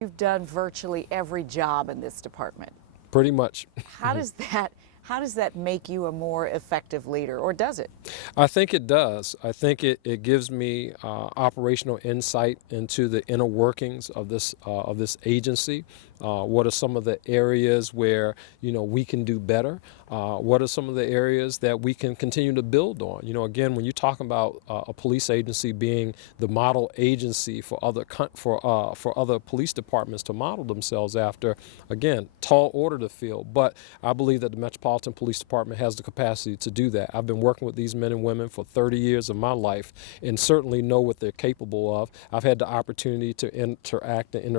You've done virtually every job in this department. Pretty much. How does that make you a more effective leader, or does it? I think it does. I think it gives me operational insight into the inner workings of this agency. What are some of the areas where we can do better? What are some of the areas that we can continue to build on? Again, when you talk about a police agency being the model agency for other police departments to model themselves after, again, tall order to fill. But I believe that the Metropolitan Police Department has the capacity to do that. I've been working with these men and women for 30 years of my life, and certainly know what they're capable of. I've had the opportunity to interact and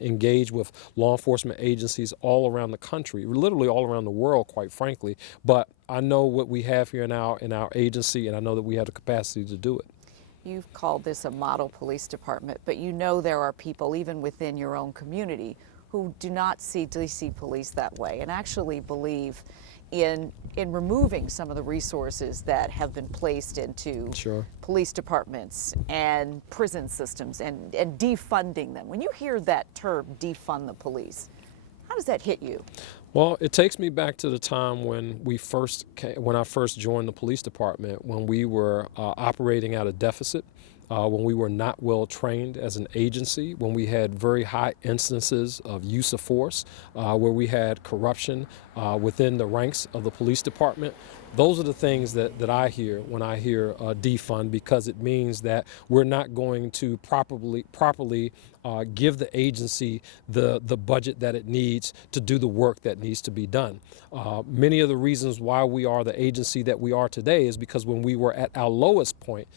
engage with law enforcement agencies all around the country, literally all around the world, quite frankly. But I know what we have here in our agency, and I know that we have the capacity to do it. You've called this a model police department, but there are people even within your own community who do not see DC police that way and actually believe in removing some of the resources that have been placed into police departments and prison systems and defunding them. When you hear that term, defund the police, how does that hit you? Well, it takes me back to the time when I first joined the police department, when we were operating at a deficit. When we were not well trained as an agency, when we had very high instances of use of force, where we had corruption within the ranks of the police department. Those are the things that I hear when I hear defund, because it means that we're not going to properly give the agency the budget that it needs to do the work that needs to be done. Many of the reasons why we are the agency that we are today is because when we were at our lowest point,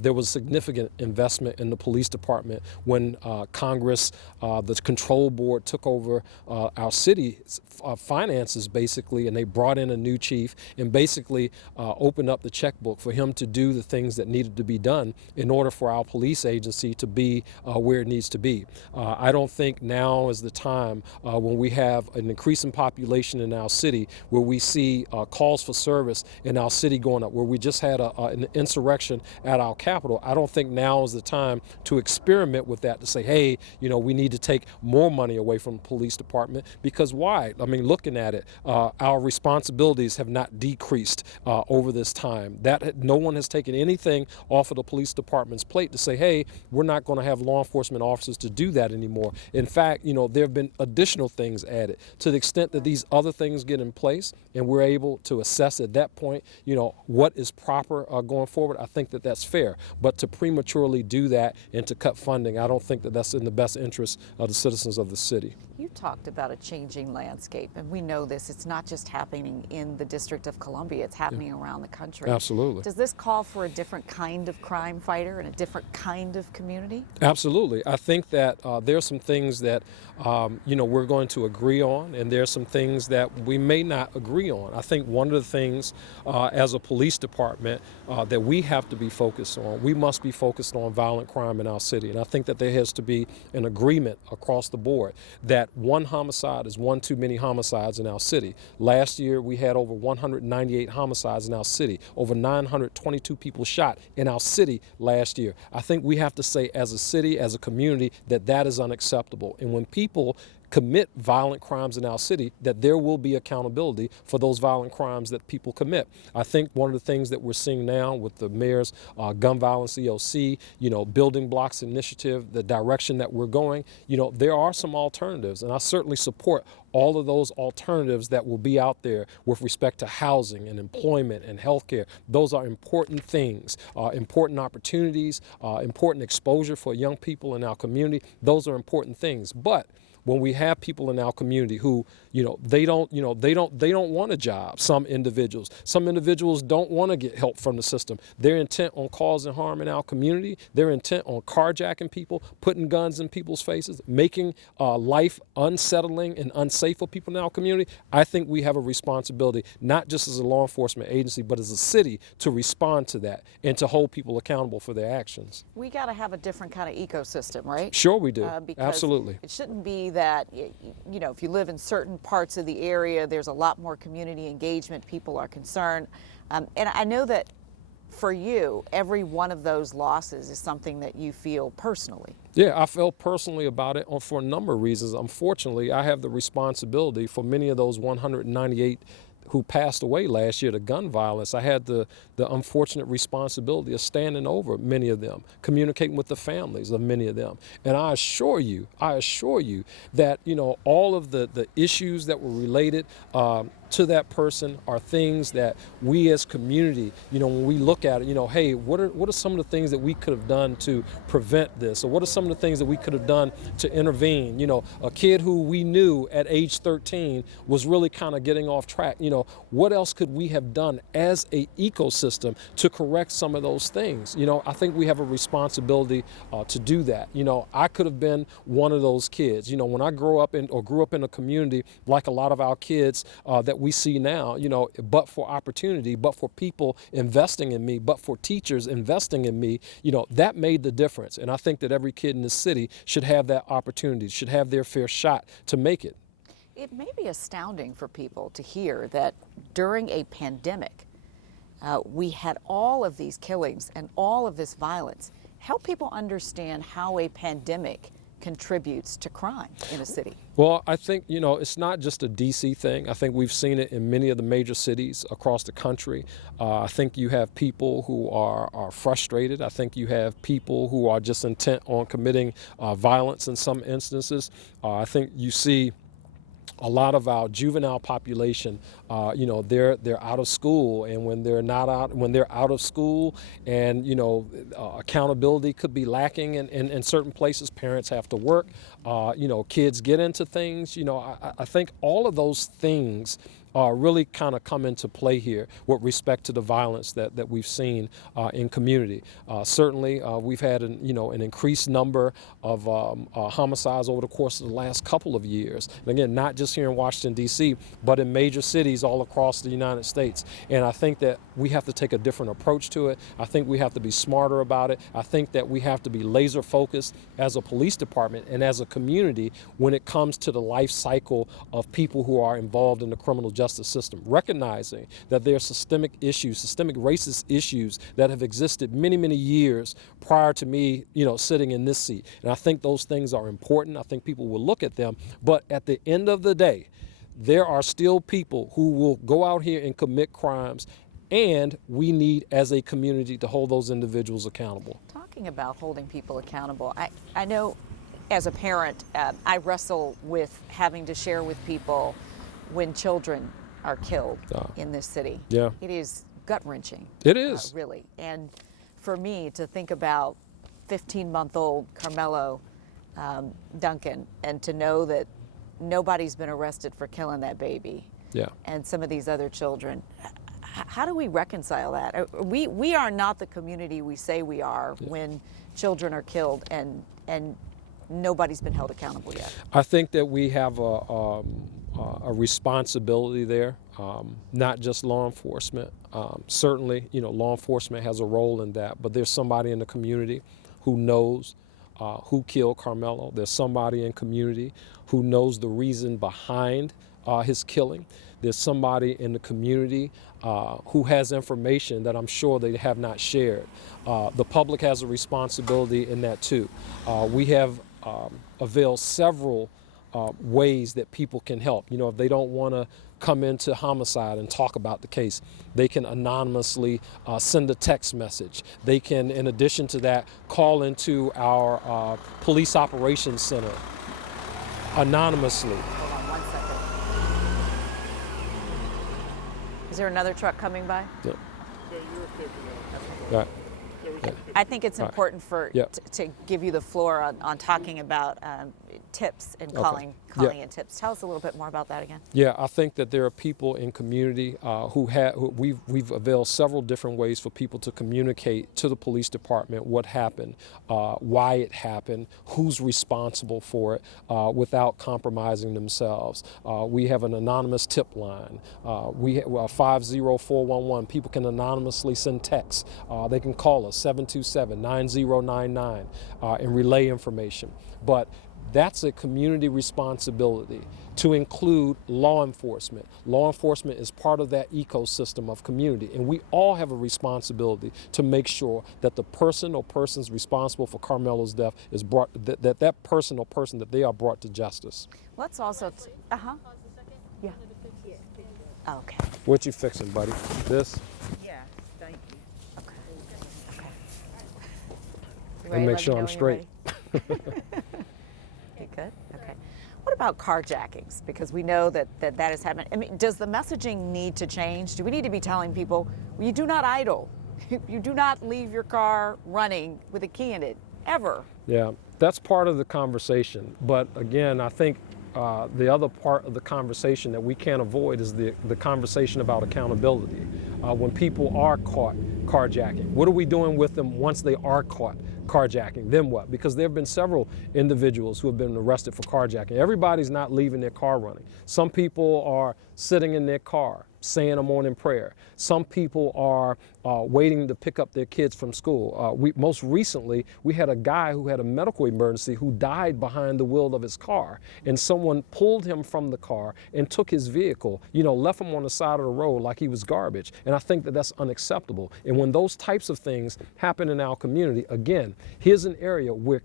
there was significant investment in the police department when Congress, the control board, took over our city's finances, basically, and they brought in a new chief and basically opened up the checkbook for him to do the things that needed to be done in order for our police agency to be where it needs to be. I don't think now is the time when we have an increasing population in our city, where we see calls for service in our city going up, where we just had an insurrection at our Capitol. I don't think now is the time to experiment with that, to say, hey, we need to take more money away from the police department, because why? I mean, looking at it, our responsibilities have not decreased over this time. No one has taken anything off of the police department's plate to say, hey, we're not going to have law enforcement officers to do that anymore. In fact, there have been additional things added. To the extent that these other things get in place and we're able to assess at that point, what is proper going forward, I think that that's fair. But to prematurely do that and to cut funding, I don't think that that's in the best interest of the citizens of the city. You talked about a changing landscape, and we know this. It's not just happening in the District of Columbia. It's happening around the country. Absolutely. Does this call for a different kind of crime fighter and a different kind of community? Absolutely. I think that there are some things that we're going to agree on, and there are some things that we may not agree on. I think one of the things as a police department that we have to be focused on, we must be focused on violent crime in our city. And I think that there has to be an agreement across the board that one homicide is one too many homicides in our city. Last year, we had over 198 homicides in our city, over 922 people shot in our city last year. I think we have to say, as a city, as a community, that is unacceptable. And when people commit violent crimes in our city, that there will be accountability for those violent crimes that people commit. I think one of the things that we're seeing now with the mayor's gun violence EOC, building blocks initiative, the direction that we're going, there are some alternatives, and I certainly support all of those alternatives that will be out there with respect to housing and employment and healthcare. Those are important things, important opportunities, important exposure for young people in our community. Those are important things. But when we have people in our community who, they don't want a job. Some individuals don't want to get help from the system. They're intent on causing harm in our community. They're intent on carjacking people, putting guns in people's faces, making life unsettling and unsafe for people in our community. I think we have a responsibility, not just as a law enforcement agency, but as a city, to respond to that and to hold people accountable for their actions. We got to have a different kind of ecosystem, right? Sure we do. Absolutely. It shouldn't be that, if you live in certain parts of the area, there's a lot more community engagement, people are concerned. And I know that for you, every one of those losses is something that you feel personally. Yeah, I felt personally about it for a number of reasons. Unfortunately, I have the responsibility for many of those 198 who passed away last year to gun violence. I had the unfortunate responsibility of standing over many of them, communicating with the families of many of them. And I assure you that, all of the issues that were related to that person are things that we as community, when we look at it, hey, what are some of the things that we could have done to prevent this? Or what are some of the things that we could have done to intervene? A kid who we knew at age 13 was really kind of getting off track. What else could we have done as a ecosystem to correct some of those things? I think we have a responsibility to do that. I could have been one of those kids. When I grew up in a community like a lot of our kids that we see now, but for opportunity, but for people investing in me, but for teachers investing in me, that made the difference. And I think that every kid in the city should have that opportunity, should have their fair shot to make it. It may be astounding for people to hear that during a pandemic, we had all of these killings and all of this violence. Help people understand how a pandemic contributes to crime in a city. Well, I think, it's not just a DC thing. I think we've seen it in many of the major cities across the country. I think you have people who are frustrated. I think you have people who are just intent on committing violence in some instances. I think you see a lot of our juvenile population, they're out of school, and when they're out of school, and accountability could be lacking in certain places. Parents have to work. Kids get into things. I think all of those things really kind of come into play here with respect to the violence that we've seen in community. Certainly, we've had an increased number of homicides over the course of the last couple of years. And again, not just here in Washington, D.C., but in major cities all across the United States. And I think that we have to take a different approach to it. I think we have to be smarter about it. I think that we have to be laser focused as a police department and as a community when it comes to the life cycle of people who are involved in the criminal justice system, recognizing that there are systemic issues, systemic racist issues that have existed many, many years prior to me, sitting in this seat. And I think those things are important. I think people will look at them. But at the end of the day, there are still people who will go out here and commit crimes, and we need, as a community, to hold those individuals accountable. Talking about holding people accountable, I know as a parent, I wrestle with having to share with people when children are killed in this city. Yeah. It is gut-wrenching. It is. Really. And for me to think about 15-month-old Carmelo Duncan, and to know that nobody's been arrested for killing that baby. Yeah. And some of these other children. How do we reconcile that? We are not the community we say we are when children are killed and nobody's been held accountable yet. I think that we have a responsibility there, not just law enforcement. Certainly, law enforcement has a role in that, but there's somebody in the community who knows who killed Carmelo. There's somebody in community who knows the reason behind his killing. There's somebody in the community who has information that I'm sure they have not shared. The public has a responsibility in that too. We have availed several ways that people can help. If they don't want to come into homicide and talk about the case, they can anonymously send a text message. They can, in addition to that, call into our police operations center anonymously. Hold on 1 second. Is there another truck coming by? Yeah. Right. I think it's important to give you the floor on talking about tips and calling in tips. Tell us a little bit more about that again. Yeah, I think that there are people in community we've availed several different ways for people to communicate to the police department what happened, why it happened, who's responsible for it, without compromising themselves. We have an anonymous tip line. We have 50411. People can anonymously send texts. They can call us 727-9099 and relay information. But That's a community responsibility to include law enforcement. Law enforcement is part of that ecosystem of community, and we all have a responsibility to make sure that the person or persons responsible for Carmelo's death is brought, that person or person that they are brought to justice. Let's also, yeah. Okay. What you fixing, buddy? This? Yeah, thank you. Okay. Okay. You And ready? make Let me sure know I'm when you're straight. You good? Okay. What about carjackings? Because we know that has happened. I mean, does the messaging need to change? Do we need to be telling people, well, you do not idle. You do not leave your car running with a key in it, ever? Yeah, that's part of the conversation. But again, I think the other part of the conversation that we can't avoid is the conversation about accountability. When people are caught carjacking, what are we doing with them once they are caught carjacking? Then what? Because there have been several individuals who have been arrested for carjacking. Everybody's not leaving their car running. Some people are sitting in their car saying a morning prayer. Some people are waiting to pick up their kids from school. Most recently, we had a guy who had a medical emergency who died behind the wheel of his car, and someone pulled him from the car and took his vehicle, left him on the side of the road like he was garbage. And I think that that's unacceptable. And when those types of things happen in our community, again, here's an area where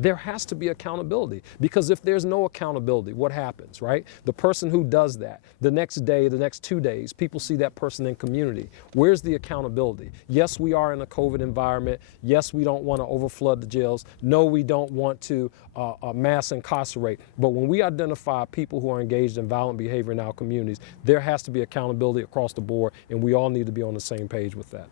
there has to be accountability, because if there's no accountability, what happens, right? The person who does that, the next day, the next 2 days, people see that person in community. Where's the accountability? Yes, we are in a COVID environment. Yes, we don't want to overflood the jails. No, we don't want to mass incarcerate. But when we identify people who are engaged in violent behavior in our communities, there has to be accountability across the board, and we all need to be on the same page with that.